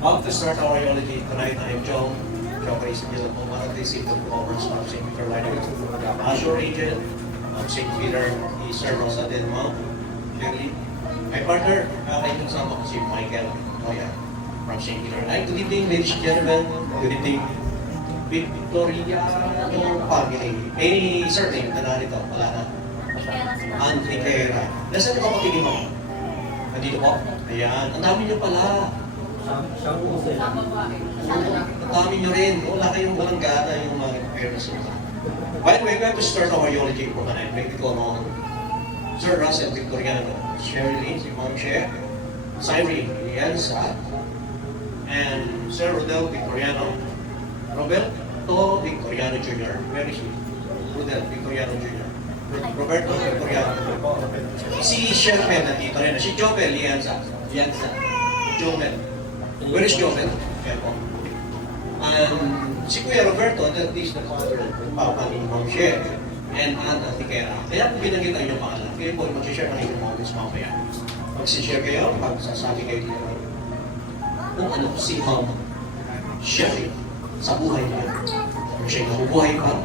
About to start our eulogy tonight, I am John Paris Gilpo, one of the civil powers of St. Peter Lighting, Azure Agent of St. Peter, Sir Rosa Del Mount, Shirley. My partner, kailan kasama ko si Michael Noya from St. Peter. Ay, good evening, ladies and gentlemen. Good evening. Victoria family. Any surname na narito? Wala na. Antiquera. Nasaan yung kapatid mo? Nandito po? Ayan. Ang dami niyo pala. Ang dami nyo rin. Wala kayong walang gana yung mga parents nyo. By the way, we have to start our eulogy po kanay. May ito noon. Sir Russell Victoriano, Shirley, si Ma'am Cher, Cyrene Lianza, and Sir Rodel Victoriano, Roberto Victoriano Jr. Where is he? Rodel Victoriano Jr. Roberto Victoriano. Si Sherman nandito rin. Si Jobel Lianza. Jobel. Where is Jobel? Yan po. Si Kuya Roberto, that is the father of Papa ni Ma'am Cher and Aunt Antiquera. Kaya po binanggit ang inyong pangalan. Kaya po mag-share ng inyong moments mamaya. Mag-share kayo, magsasabi kayo dito. Kung ano si Ma'am Cher sa buhay niya. Kung siya'y nabubuhay pa,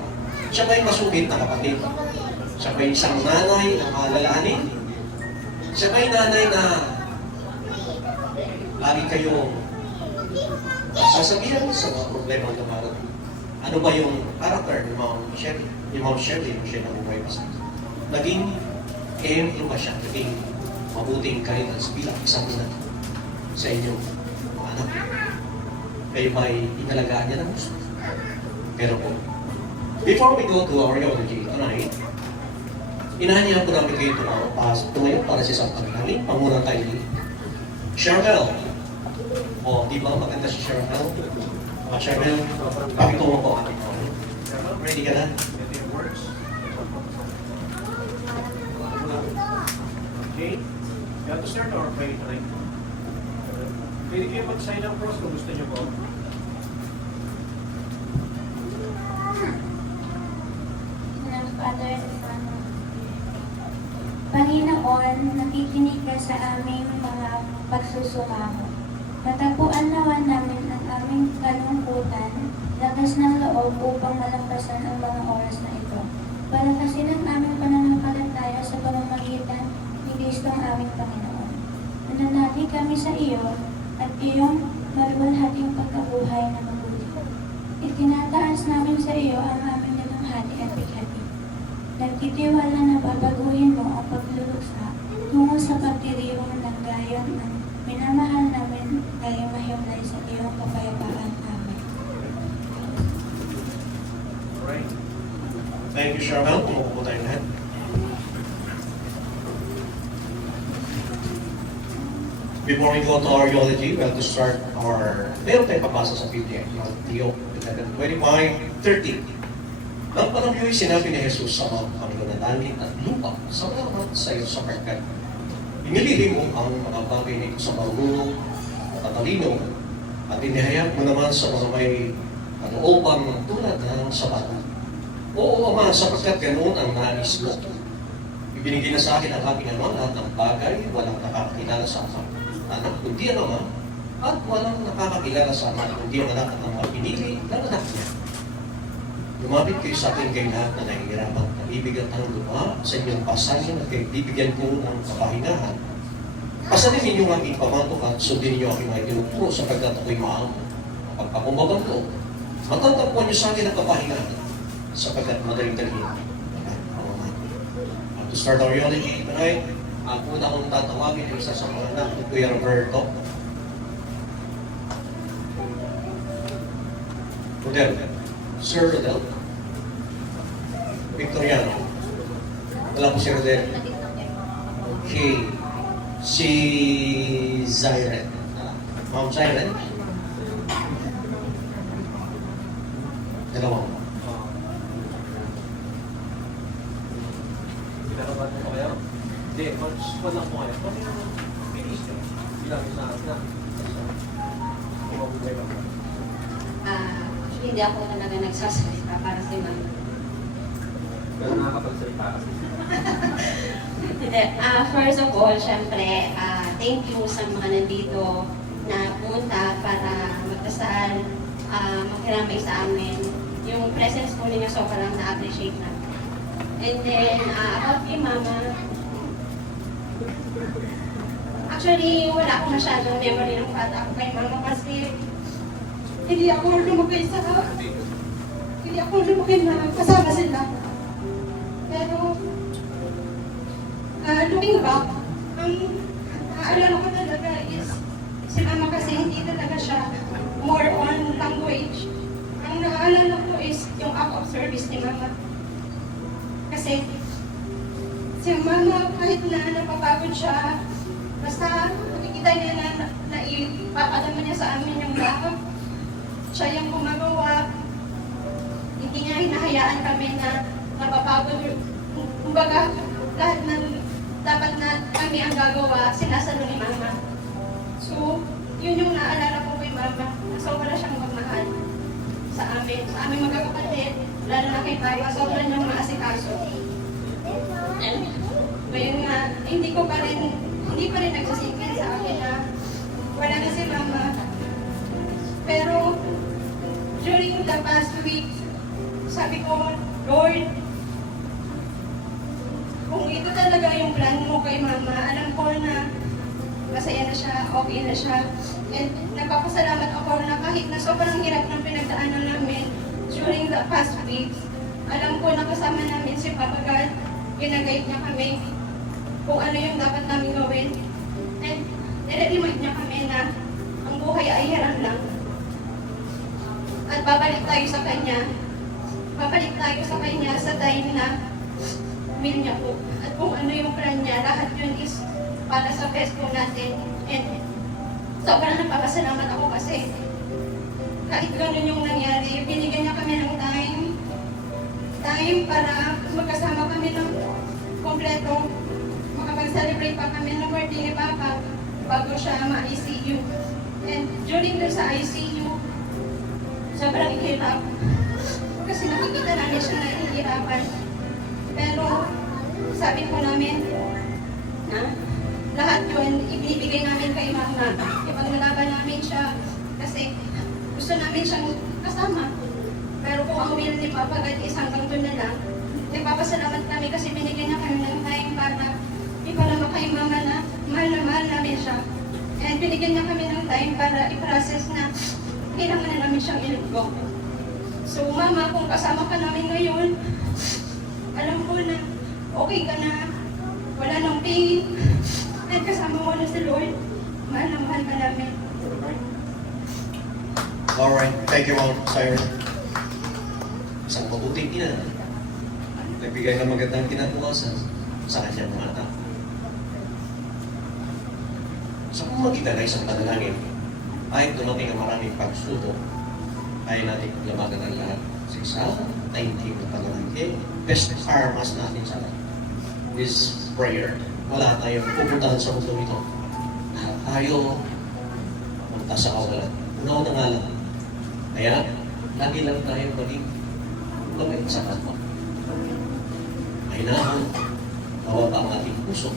siya ba'y masungit na kapatid? Siya ba'y isang nanay na maalalahanin? Siya ba'y nanay na lagi kayo sasabihan sa mga problema na dumarating? Ano ba yung character ni Ma'am Shirley? Ni Ma'am Shirley, kung siya nabubuhay pa sa ito. Naging ehemplo ba siya? Naging mabuting guidance bilang isang ina sa inyong mga anak. Kayo ba'y inalagaan niya ng gusto? Pero po, before we go to our eulogy tonight, inahanyahan ko namin kayo tumayo para sa isang panalangin. Pangunang tayo dito. Cheryl. O, di ba maganda si Cheryl? Cheryl, pakitungo po. Ready ka na? Okay. We have to start our prayer tonight. Pwede kayo mag-sign up cross kung gusto niyo po. Father, Panginoon, nakikinig ka sa aming mga pagsusumamo. Matapuan naman namin ang aming kalungkutan, lakas ng loob upang malampasan ang mga oras na ito. Palakasin ang aming pananampalataya sa pamamagitan ni Kristo ang aming Panginoon. Nananalig kami sa iyo at iyong maluwalhating pagkabuhay na mabuti. Itinataas namin sa iyo ang aming dalamhati at bighati. Nagtitiwala na babaguhin mo ang pagluluksa tungo sa pagdiriwang ng gayon ng minamahal namin ay mahimlay sa iyong kapayapaan. Amen. Alright. Thank you, Cheryl. Kumukupo tayo lahat. Before we go to our eulogy, we have to start our... Meron tayong papasa sa Biblia. Matthew 25:30. Nang panahon yun, sinabi ni Jesus sa mga Panginoon na langit at lupa, salamat sa iyo sa pagkat. Inilili mo ang mga bagay nito sa marunong, matalino, at inihayag mo naman sa mga may upang tulad ng sa bata. Oo, Ama, sapagkat ganoon ang nais mo. Ibinigay na sa akin ang aking Ama lahat ng bagay, walang nakakakilala sa anak, kundi ang Ama, at walang nakakakilala sa anak, kundi ang anak at ang mga pinili ng anak niya. Lumapit kayo sa aking kayo lahat na nahihirapan, nabibigyan ng lupa sa inyong pasanin at kayo bibigyan ko ng kapahingahan. Pasanin ninyo ang aking pamatok at sundin ninyo aking mga tinuturo sapagkat ako'y maamo. Pagpakumbagan ko, matatagpuan niyo sa akin ang kapahingahan sapagkat madaling dalhin. To start our eulogy tonight, ang una kong tatawagin ay isa sa mga anak ni Kuya Roberto. Rodel. Sir Rodel. Victoriano. Wala po si Rodel. Okay. Si Zyren. Ma'am Zyren. Dalawang. Pinarabat mo kayo? Hindi, mag-squad lang po kayo. Pwede naman, finish ka. Bilang na. Kumabugay ba? Hindi ako talaga nagsasalita para sa mama. Pero nakakapagsalita kasi. Hindi, first of all, syempre, thank you sa mga nandito na pumunta para nakikiramay sa amin. Yung presence po ninyo sobrang na-appreciate na. And then, about kay Mama, actually, wala akong masyadong memory ng bata ako kay Mama kasi hindi ako lumaki na kasama sila. Pero, looking back, ang naalala ko talaga is si Mama kasi hindi talaga siya more on language. Ang naalala ko is yung act of service ni Mama. Kasi si Mama kahit na napapagod siya, basta nakikita niya na ipapadama niya sa amin yung lahat. Siya yung gumagawa. Hindi niya hinahayaan kami na napapagod. Kumbaga, lahat na dapat na kami ang gagawa, sinasalo ni Mama. So, yun yung naalala ko kay Mama. Sobra siyang magmahal sa aming magkakapatid, lalo na kay Papa, sobra niyang maasikaso. And, ngayon nga, hindi pa rin nagsasingkin sa akin na wala na si Mama. Pero, during the past week, sabi ko, Lord, kung ito talaga yung plan mo kay Mama, alam ko na masaya na siya, okay na siya. And nagpapasalamat ako na kahit na sobrang hirap ng pinagdaanan namin during the past weeks, alam ko na kasama namin si Papa God, ginagayad niya kami kung ano yung dapat namin gawin. And nire-remind niya kami na ang buhay ay hirap lang. At babalik tayo sa Kanya. Babalik tayo sa Kanya sa time na will niya po. At kung ano yung plan niya, lahat yun is para sa best po natin. And sobrang nagpapasalamat ako kasi kahit ganun yung nangyari, binigyan niya kami ng time para magkasama kami ng kompleto. Makapag-celebrate pa kami ng birthday ni Papa bago siya ma-ICU. And during the sa ICU, sobrang hirap. Kasi nakikita namin siya nahihirapan. Pero sabi ko namin na lahat yun ibinibigay namin kay Mama. Ipaglalaban namin siya kasi gusto namin siyang kasama. Pero kung ang will ni Papa God is hanggang doon na lang, nagpapasalamat kami kasi binigyan niya kami ng time para ipalama kay Mama na mahal namin siya. And binigyan niya kami ng time para i-process na kailangan na namin siyang iluggo. So Mama, kung kasama ka namin ngayon, alam ko na okay ka na, wala nang pain, at kasama mo na si Lord, mahal na mahal ka namin. Alright, thank you, Ma'am Siren. Isang mabuting ina. Nagbigay ng magandang kinabukasan sa kanyang mga anak. Sa pamagitan ng isang panalangin, kahit dumating ang maraming pagsubok, kaya natin labagan ang lahat sa isa, taimtim na panalangin. Best armas natin sa is prayer. Wala tayong pupuntahan sa mundo ito. Lahat tayo punta sa kawalan. Una nga lang. Kaya, lagi lang tayo maging lumit sa kapwa. Kailangan mawaba ang ating puso.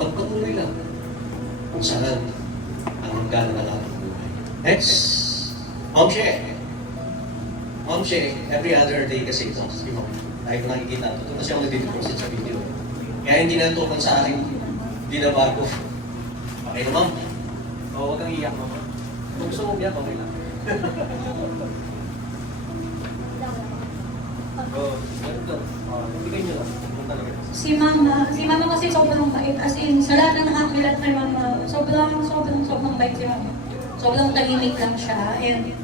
Magpatuloy lang kung saan ang hanggan ng ating buhay. Next, Ma'am She. Ma'am She, every other day kasi ito, si Ma'am, tayo ko nakikita, ito na siyang nagdi-deposit sa video. Kaya hindi natukan sa akin, hindi na bago. Okay na, Ma'am? Oo, huwag kang iyak, Mama. Kung gusto mo biyak, okay lang. Ganito. Bigay niyo lang. Kung talaga. Si Mama kasi sobrang bait. As in, sa lahat na nakakilat kay Mama, sobrang bait si Mama. Sobrang tahimik lang siya. And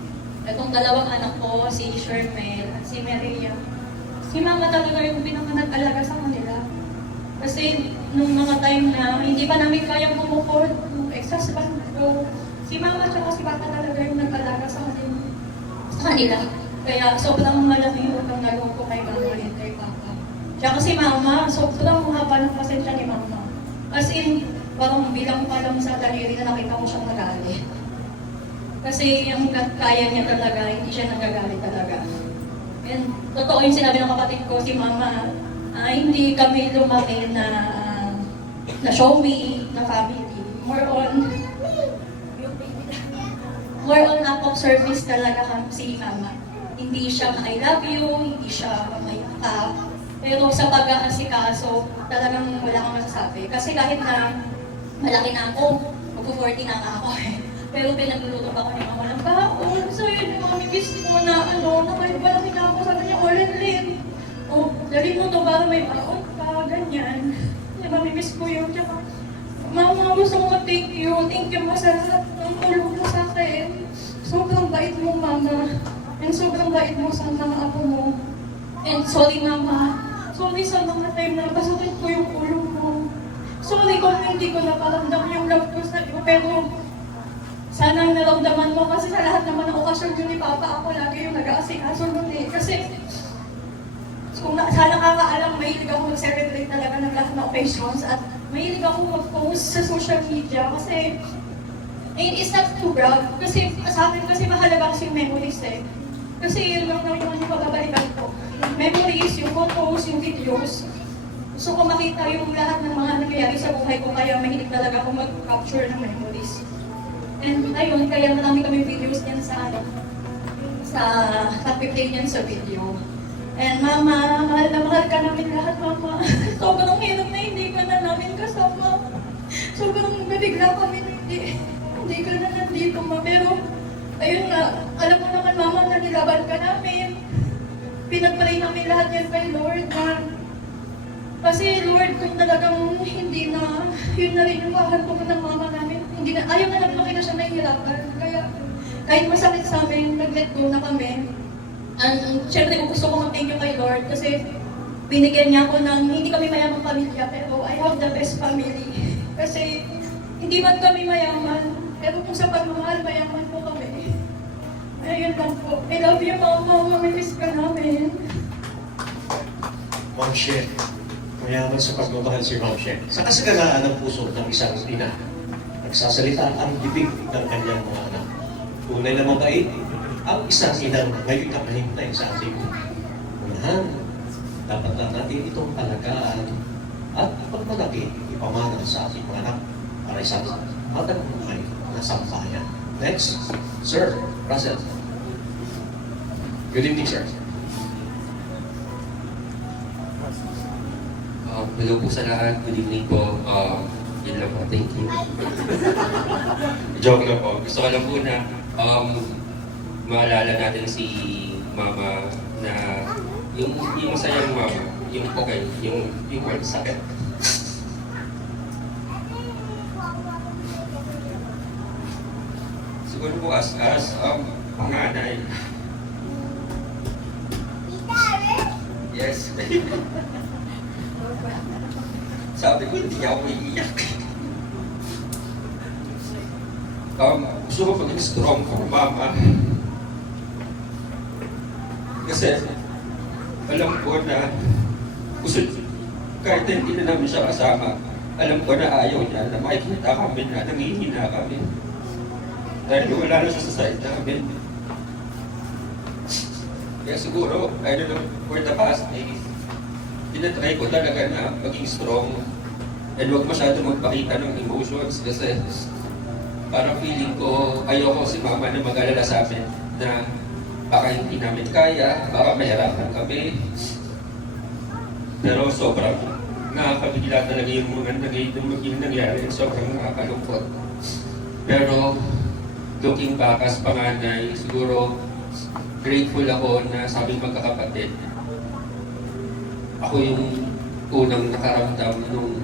itong dalawang anak ko, si Shermel at si Maria, si Mama talaga yung pinaka-nag-alaga sa kanila. Kasi nung mga time na hindi pa namin kayang kumuport, ex-husband ko, si Mama at si Papa talaga yung nag-alaga sa kanila. Kaya sobrang malaki yung utang na loob ko kay Mama and kay Papa. Tsaka si Mama, sobrang haba ng pasensya ni Mama. As in, parang bilang pa lang sa daliri na nakita ko siyang nagalit. Kasi yung kaya niya talaga, hindi siya nagagalit talaga. And totoo yung sinabi ng kapatid ko, si Mama, hindi kami lumaki na showy, na family. More more on act of service talaga si mama. Hindi siya I love you, hindi siya mayakap. Pero sa pag-aasikaso, talagang wala kang masasabi. Kasi kahit na malaki na ako, magpo-40 na nga ako eh. Pero pinagluluto pa ko ng ako ng baon. So yun yung mga miss ko na malaki na ako. Sabi niya, Olenlin, dali mo to para may baon ka, ganyan. Mamimiss ko yun. Tsaka, mama, gusto ko mag-thank you. Thank you mo sa tulong mo sa akin. Sobrang bait mo, mama. And sobrang bait mo sa mga apo mo. And sorry, mama. Sorry sa mga time na napasakit ko yung ulo mo. Sorry kung hindi ko naparamdam yung love ko sa iyo. Pero sana naramdaman mo kasi sa lahat naman ng okasyon yun ni Papa, ako lagi yung nag-aasikaso nun eh. Kasi kung sa nakakaalam, mahilig ako mag-celebrate talaga ng lahat ng occasions at mahilig ako mag-post sa social media kasi it's not too proud. Kasi sa akin kasi mahalaga kasi yung memories eh. Kasi yun lang naman yung pagkabalikan ko. Memories, yung photos, yung videos. Gusto ko makita yung lahat ng mga nangyayari sa buhay ko kaya mahilig talaga ako mag-capture ng memories. And ayun, kaya marami kami videos niyan sa nag-play niyan sa video. And mama, mahal na mahal ka namin lahat, mama. Sobrang hirap na hindi ka na namin kasama. Sobrang nabigla kami na hindi ka na nandito, ma. Pero, ayun nga, alam mo naman, mama, na nilaban ka namin. Pinagpalay namin lahat yan kay Lord, na kasi Lord, kung talagang hindi na, yun na rin yung kahanto ko ng mama namin. Hindi na, ayaw na lang makita siya nahihirapan. Kaya, kahit masakit sa amin, nag-let go na kami. And syempre kung gusto ko mag-thank you kay Lord kasi binigyan niya ako ng, hindi kami mayamang pamilya, pero I have the best family. Kasi hindi man kami mayaman, pero kung sa pagmamahal, mayaman po kami. Ayun lang po. I love you, mama. Mamimiss ka namin. Ma'am She, mayaman sa pagmamahal si Ma'am She. Sa kasaganaan ng puso ng isang ina, nagsasalita ang bibig ng kanyang mga anak. Tunay na mabait, ang isang inang ngayon nakahintay sa ating unahan. Dapat na natin itong alagaan at ipagmalaki, ipamana sa ating mga anak para sa ating buhay na sampayan. Next, Sir Russell. Good evening, sir. Hello po sa lahat. Good evening po. Yun lang po. Thank you. Joke lang po. Gusto ko lang po na maalala natin si Mama na yung masayang Mama, yung okay, yung word sa akin. Siguro po as panganay. Yes. Sabi ko, hindi ako iiyak. Gusto ko maging strong for Mama. Kasi, alam ko na kahit hindi na namin siya kasama, alam ko na ayaw niya na makikita kami na nangihina kami. Dahil wala na siya sa side namin. Kaya siguro, I don't know, for the past days, tinatry ko talaga na maging strong and huwag masyado magpakita ng emotions kasi parang feeling ko ayoko si Mama na mag-alala sa amin na baka hindi namin kaya, baka mahirapan kami. Pero sobrang nakakabigla talaga yung mga nangyari, sobrang nakakalungkot. Pero looking back as panganay, siguro grateful ako na sabing magkakapatid. Ako yung unang nakaramdam nung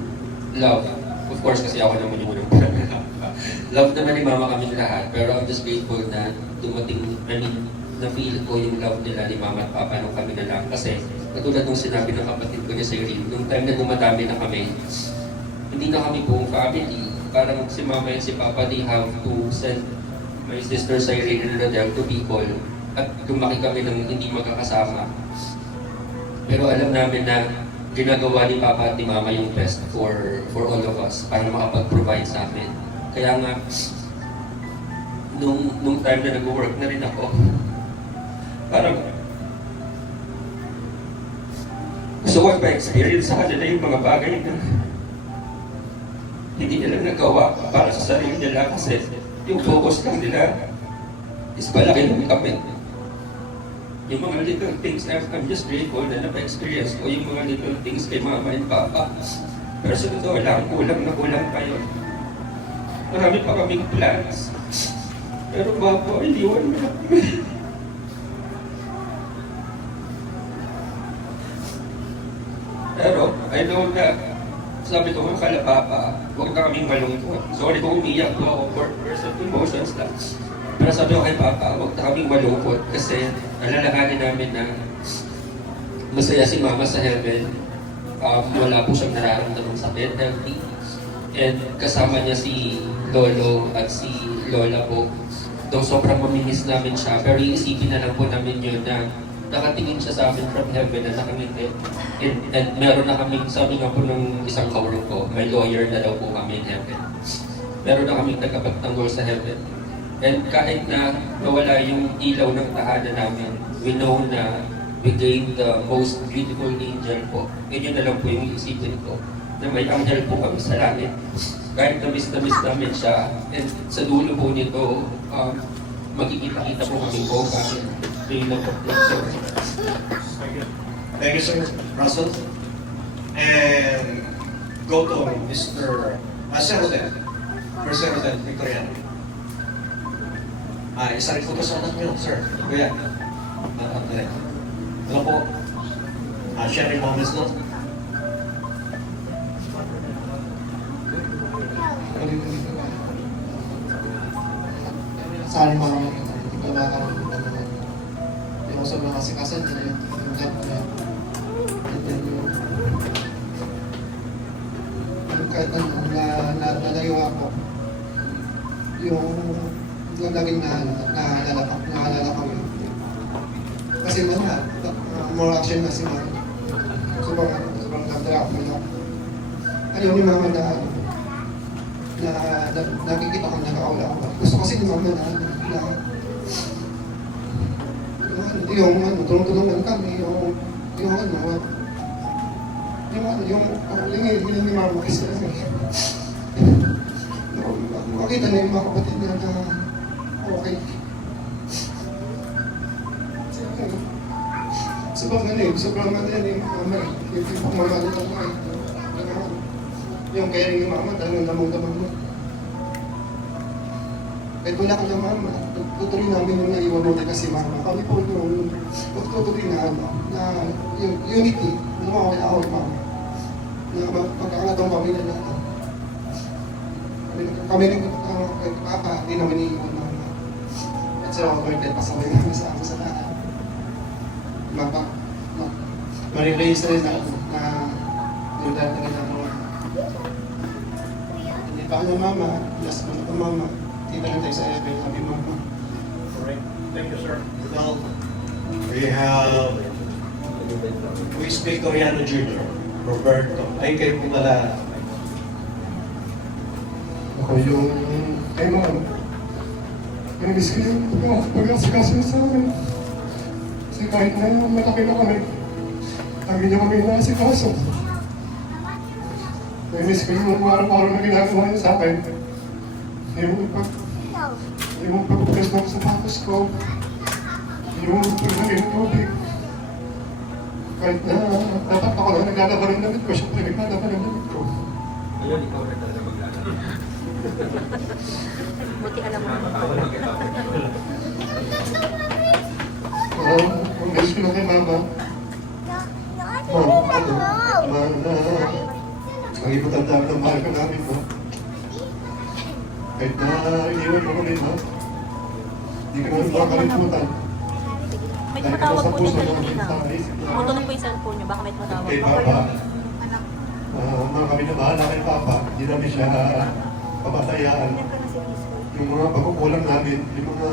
love. Of course, kasi ako naman yung unang love naman ni Mama kaming lahat. Pero I'm just grateful na dumating, na-feel ko yung love nila ni Mama at Papa nung kami na lang. Kasi, katulad nung sinabi ng kapatid ko niya sa Irene, nung time na dumadami na kami, hindi na kami buong family. Parang si Mama and si Papa, they have to send my sister sa Irene and Rodel to Bicol. At lumaki kami ng hindi magkakasama. Pero alam namin na ginagawa ni Papa at ni Mama yung best for all of us para makapag-provide sa amin. Kaya nga, nung time na nag-work na rin ako, parang gusto ko pa-experience sa kanila yung mga bagay na hindi nila nagawa para sa sarili nila kasi yung focus lang nila is palaki ng kami. Yung mga little things, I'm just grateful na napa-experience ko yung mga little things kay mama and papa. Pero sa totoo lang, kulang na kulang kayo. Marami pa kaming plans. Pero papa, iliwan mo na kami. Pero, I know na, sabi ko nga kala papa, huwag na kaming malungkot. Sorry kung umiyak ko ako for burst of emotions lang. Pero sabi ko kay papa, huwag na kaming malungkot kasi alalahanin namin na masaya si mama sa heaven. Wala po siyang nararamdamang sakit, healthy. And kasama niya si lolo at si lola po. Though sobrang mamimiss namin siya, pero iisipin na lang po namin yun na nakatingin siya sa amin from heaven na nakangiti. And meron na kami, sabi nga po ng isang kaurong ko, may lawyer na daw po kami in heaven. Meron na kaming tagapagtanggol sa heaven. And kahit na nawala yung ilaw ng tahanan namin, we know na we gained the most beautiful angel po. Ganyan na lang po yung isipin ko, na may anghel po kami sa langit. Kahit na miss namin siya, and sa dulo po nito, magkikita-kita po kami po kami. Yun lang po. Thank you, Sir Russell. And go to Mr. Serotel. For Serotel, Victoriano. Isa rin po ito sa anak niyo, sir. Kuya. Ano po? Sharing moments no? Sa aling mga ikaw yung sobrang kasikasan nila yung job na kahit nalayo ako yung laging naalala ko yun kasi more action na si Mama sobrang nagdala ako na ayaw ni Mama na nakikita ko nakakaula ako. Gusto kasi ni Mama na yung tulong-tulungan kami, yung ni Mama kasi makita na yung mga kapatid niya na okay. Sobrang yung pagmamahal ng mga yung caring ni Mama, dahil damang-damang mo. Kahit wala ka ng Mama, tutuloy namin yung naiwan mo kasi Mama. Kami po yung tutuloy na yung unity, na mawala ako ni Mama. Na magkakalatong kami na natin. Kami rin kay Papa, hindi naman iiwan Mama. At sa Robert, pasaway namin sa amin sa lahat. Marireis rin na yung dahil na hindi pa ako Mama, last mo na Mama. Kita lang tayo sa FA, sabi Mama. Alright. Thank you, sir. Now, we speak Victoriano Jr., Roberto. Ay kayo po pala. Ako yung kay Mama. Yung miss ko yung pag-asikaso sa akin. Kasi kahit na malaki na kami, lagi niya kami naasikaso. Nainis ko yung araw-araw na ginagawa niya sa akin. Yung pagpukas ng sapatos ko. Yung paglagay ng tubig. Kahit na dapat ako lang naglalaban ng damit ko, siya pa naglalaban ng damit ko. Ayun, ikaw na talaga maglalaro. Buti alam mo. Ang best ko lang kay Mama. Ang ipatandaan ng mahal ka namin mo. Kahit na iniwan mo kami, Ma. Hindi ka namin makakalimutan. May tumatawag po niya kanina. Tumutunog po yung cellphone niyo, baka may tumatawag. Kay Papa. Mga kami na bahala kay Papa. Hindi namin siya pamatayaan. Yung mga pagkukulang namin, yung mga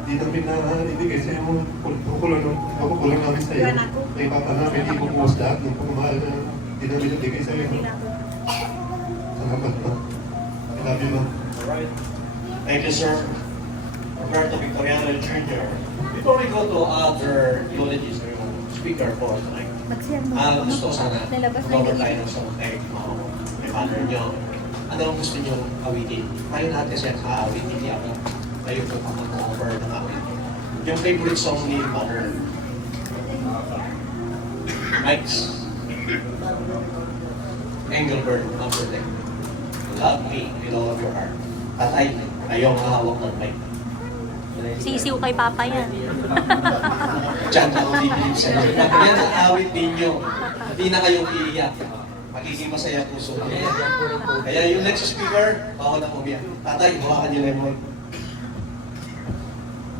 hindi namin na-ibigay sa iyo, pagkukulang namin sa iyo. Kay Papa namin, hindi bumuhos lahat ng pagmamahal na hindi namin nabigay sa iyo. Salamat, Ma. I love you, Ma. Alright. Thank you, sir. Roberto Victoriano Jr. Before we go to other eulogies or speaker for tonight, gusto ko sana cover tayo ng song kay mother nyo. Ano ang gusto nyo awitin? Tayo natin siya aawitin niya ako. kayo po mag-cover ng amin. Yung favorite song ni Mother. Mike's Engelbert, Number 10. Love me with all of your heart. At ayaw mahawak ng mic. Sisiw kay Papa yan. Diyan ako bibigyan sa inyo. Yan ang awit ninyo. Hindi na kayong iiyak. Magiging masaya puso. Kaya yung next speaker, bawal na umiyak. Tatay, hawakan niyo na yung mic.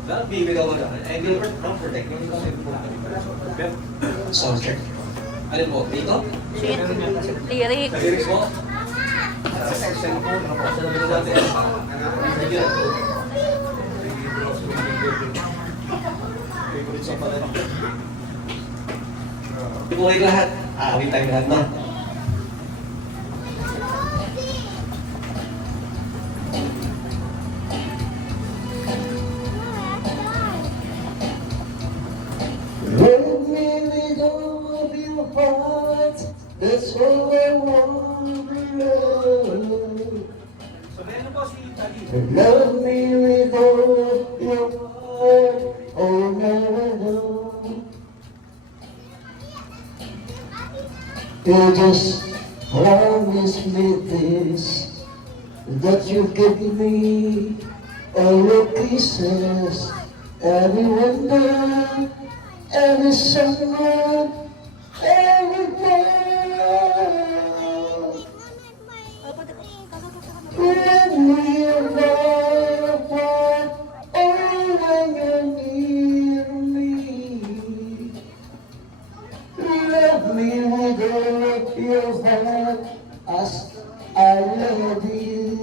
Love me with all of your heart. Engelbert, Number 10. Sound check. Alin po? Dito? Lyrics. Lyrics mo? Cellphone. Natin. Sige. Favorite song pala. Di po kayo lahat. Aawin tayo lahat na. Love me with all of your heart, that's all I want to love. Love me with all of your heart, oh no. You just promise me this, that you give me all your kisses, every wonder, every summer, every day. When we are apart, oh, when you're near me, love me with all of your heart, as I love you.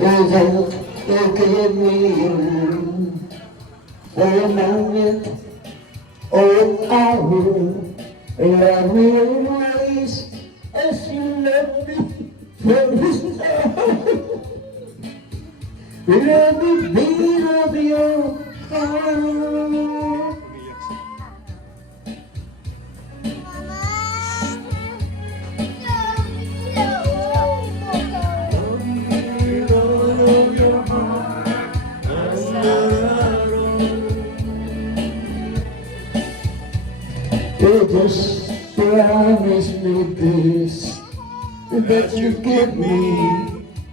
Don't give me your room for a moment or an hour. Love me always as you love me from the start. Let me be of your heart. You just promise me this, that you give me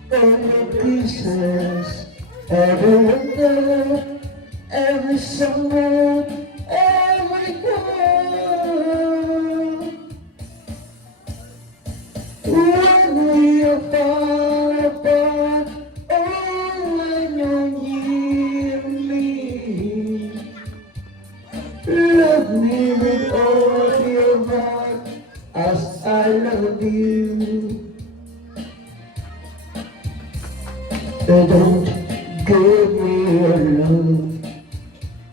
all your kisses, every winter, every summer, every day. When we are far apart, oh, when you're near me, love me with all of your heart, as I love you. Don't give me your love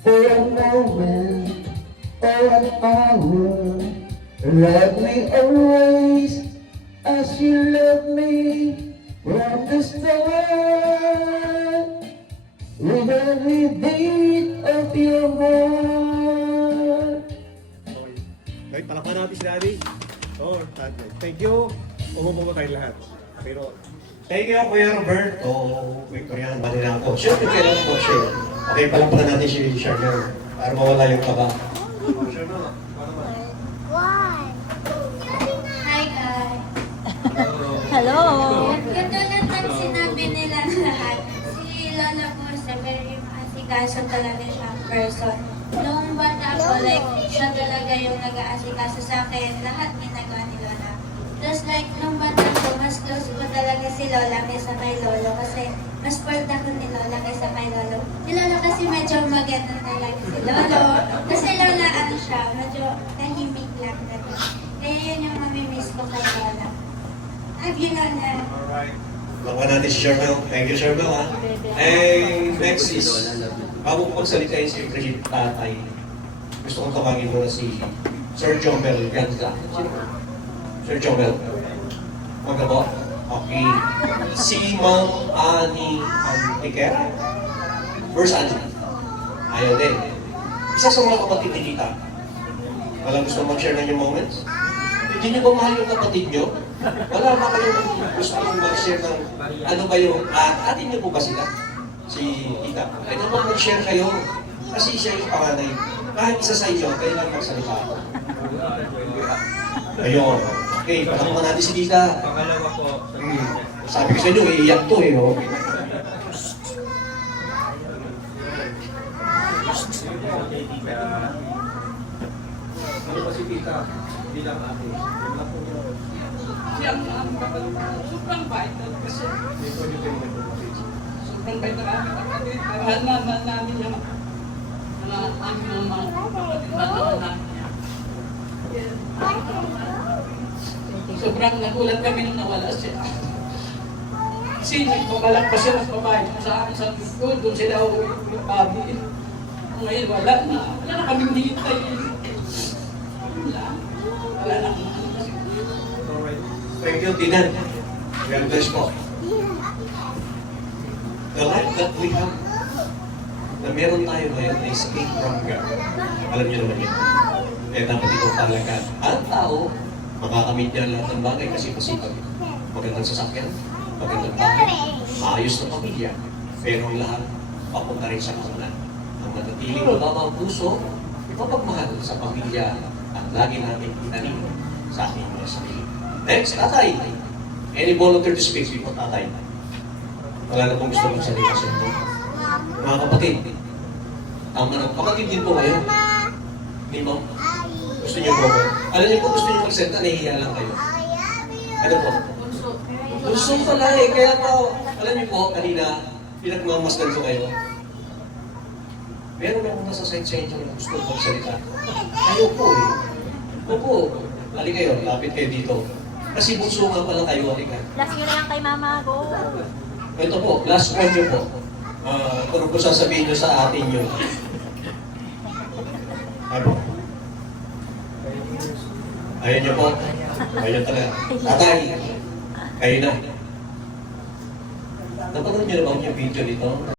for a moment or an hour. Love me always as you love me from the start. With every beat of your heart. Okay, palakpan natin si Daddy. Oh, thank you. Umupo tayo lahat. Pero, Thank you, Kuya Robert. Victorian, bali lang ako. Siyempre, kailangan ko siya. Okay, palampakan natin si Charler para mawala yung kaba. Hi guys! Hello. Katulad ng sinabi nila na lahat, si Lola po sa very maasikaso talaga siyang person. Noong bata ko, like, siya talaga yung nag-aasikaso sa akin. Lahat ginagawa ni Lola. Tapos like, nung bata ko, mas close ko talaga si Lola kaysa kay Lolo. Kasi mas part ako ni Lola kaysa kay Lolo. Si Lola kasi medyo maganda talaga si Lolo. Kasi Lola, ano siya, medyo tahimik lang. Kaya yun yung mamimiss ko kay Lola. Love you, Lola. Alright. Palampakan natin si Charmel. Thank you, Charmel, ha? And next is, bago ko magsalitain si Brigitte Tatay, gusto kong tawagin muna si Sir Jomel Ganda. Sir Jomel. Magka po? Okay. Si Ma'am Annie Antiker. Where's Annie? Ayaw din. Isa sa mga kapatid ni Tita. Walang gusto mag-share ng yung moments? Hindi niyo ba mahal yung kapatid niyo? Wala ba kayong gusto mong mag-share ng ano ba yung, atin niyo po ba sila? Si Tita. Ay naman mag-share kayo. Kasi siya yung panganay. Kahit isa sa inyo, kayo lang magsalita ako. Ayun. Okay, patakpan natin si Tita. Pangalawa po, Sabi ko sa inyo, iiyak to eh. Oh. Ano ba si Tita? Bilang ate. Yung lapo niyo. Siya ang sobrang vital kasi Hindi po niyo kayo nagpapakit. sobrang vital ang kapatid. Mahal na mahal namin yung aming mga kapatid. Mahal namin niya. Sobrang nagulat kami nung nawala siya. Kasi nagpabalak pa siya ng babae sa akin sa likod. Doon sila uuwi yung babi. Ngayon wala na. Wala na kaming hintay. Wala na. Alright. Thank you, Tinan. God bless po. The life that we have, na meron tayo ngayon na escape from God. Alam niyo naman yun. Eh, dapat ito talaga. Ang tao, makakamit niya lahat ng bagay kasi masipag. Magandang sasakyan, magandang bahay, maayos na pamilya. Pero ang lahat, papunta rin sa kasalan. Ang manatiling mababa ang puso, ipapagmahal sa pamilya at lagi natin itanim sa ating mga sarili. Next, tatay. Any volunteer to speak before tatay? Wala na pong gusto magsalita sa inyo. Mga kapatid, tama na. Kapatid din po kayo. Hindi mo? Gusto niyo po? Alam niyo po, gusto niyo magsalita, nahihiya lang kayo. Ano po? Gusto pala eh. Kaya po, alam niyo po, kanina, pinagmamasdan ko kayo. Meron akong nasa side sa inyo na gusto magsalita. Kayo po eh. Opo. Halika kayo, lapit kayo dito. Kasi bunso nga pala kayo, halika. Last year na yan kay Mama. Go! Ito po, last one nyo po. Kung po sasabihin nyo sa atin yun. Ano? Ayan nyo po. Ayan talaga. Tatay, kayo na. Napanood nyo naman yung video nito na